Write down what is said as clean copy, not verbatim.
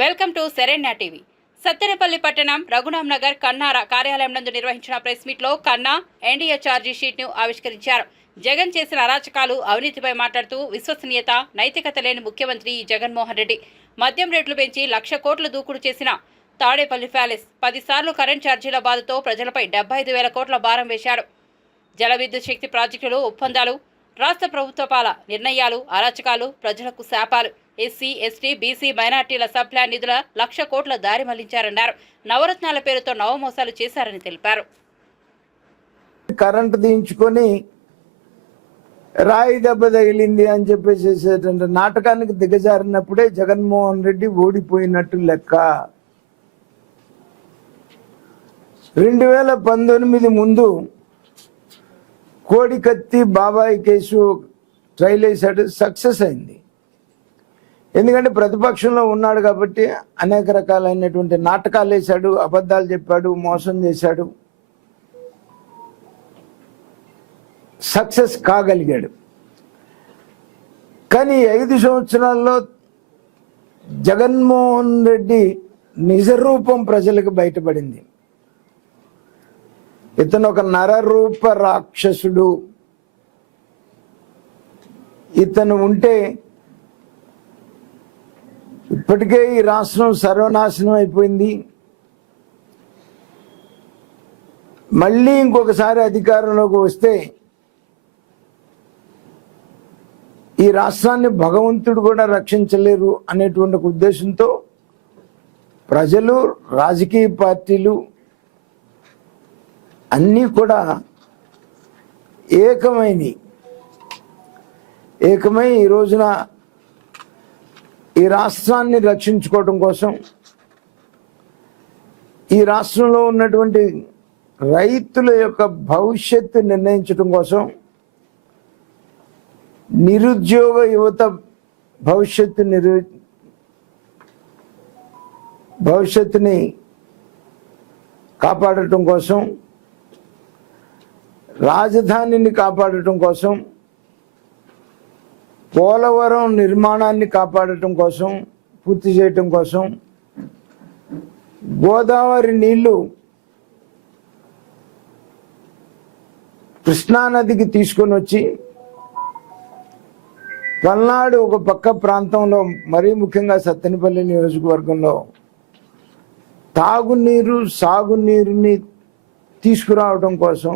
Welcome to Serena TV. Sattenapalli పట్టణం రఘునామ్ నగర్ కన్నా కార్యాలయం నందు నిర్వహించిన ప్రెస్ మీట్ లో కన్నా ఎన్డీఏ ఛార్జీ షీట్ ను ఆవిష్కరించారు. జగన్ చేసిన అరాచకాలు, అవినీతిపై మాట్లాడుతూ విశ్వసనీయత, నైతికత లేని ముఖ్యమంత్రి జగన్మోహన్ రెడ్డి మద్యం రేట్లు పెంచి 1,00,000 కోట్లు దూకుడు చేసిన తాడేపల్లి ప్యాలెస్ 10 సార్లు కరెంట్ ఛార్జీల బాధతో ప్రజలపై 75,000 కోట్ల భారం వేశారు. జల విద్యుత్ శక్తి ప్రాజెక్టులు, ఒప్పందాలు, రాష్ట్ర ప్రభుత్వ పాల నిర్ణయాలు, అరాచకాలు, ప్రజలకు శాపాలు. ఎస్సీ, ఎస్టీ, బీసీ, మైనార్టీల సబ్ప్లాన్ నిధుల 1,00,000 కోట్ల దారి మళ్లించారన్నారు. నవరత్నాల పేరుతో నవమోసాలు చేశారని తెలిపారు. కరెంటు దించుకొని రాయి దెబ్బ తగిలింది అని చెప్పేసేటువంటి నాటకానికి దిగజారినప్పుడే జగన్మోహన్ రెడ్డి ఓడిపోయినట్టు లెక్క. 2019 ముందు కోడికత్తి బాబాయ్ కేసు ట్రైల్ వేశాడు, సక్సెస్ అయింది. ఎందుకంటే ప్రతిపక్షంలో ఉన్నాడు కాబట్టి అనేక రకాలైనటువంటి నాటకాలు వేశాడు, అబద్ధాలు చెప్పాడు, మోసం చేశాడు, సక్సెస్ కాగలిగాడు. కానీ 5 సంవత్సరాల్లో జగన్మోహన్ రెడ్డి నిజరూపం ప్రజలకు బయటపడింది. ఇతను ఒక నరరూప రాక్షసుడు. ఇతను ఉంటే ఇప్పటికే ఈ రాష్ట్రం సర్వనాశనం అయిపోయింది. మళ్ళీ ఇంకొకసారి అధికారంలోకి వస్తే ఈ రాష్ట్రాన్ని భగవంతుడు కూడా రక్షించలేరు అనేటువంటి ఉద్దేశంతో ప్రజలు, రాజకీయ పార్టీలు అన్నీ కూడా ఏకమై ఈ రోజున ఈ రాష్ట్రాన్ని రక్షించుకోవడం కోసం, ఈ రాష్ట్రంలో ఉన్నటువంటి రైతుల యొక్క భవిష్యత్తు నిర్ణయించడం కోసం, నిరుద్యోగ యువత భవిష్యత్తుని కాపాడటం కోసం, రాజధానిని కాపాడటం కోసం, పోలవరం నిర్మాణాన్ని కాపాడటం కోసం, పూర్తి చేయటం కోసం, గోదావరి నీళ్లు కృష్ణానదికి తీసుకొని వచ్చి పల్నాడు ఒక పక్క ప్రాంతంలో, మరీ ముఖ్యంగా సత్తెనపల్లి నియోజకవర్గంలో తాగునీరు, సాగునీరుని తీసుకురావడం కోసం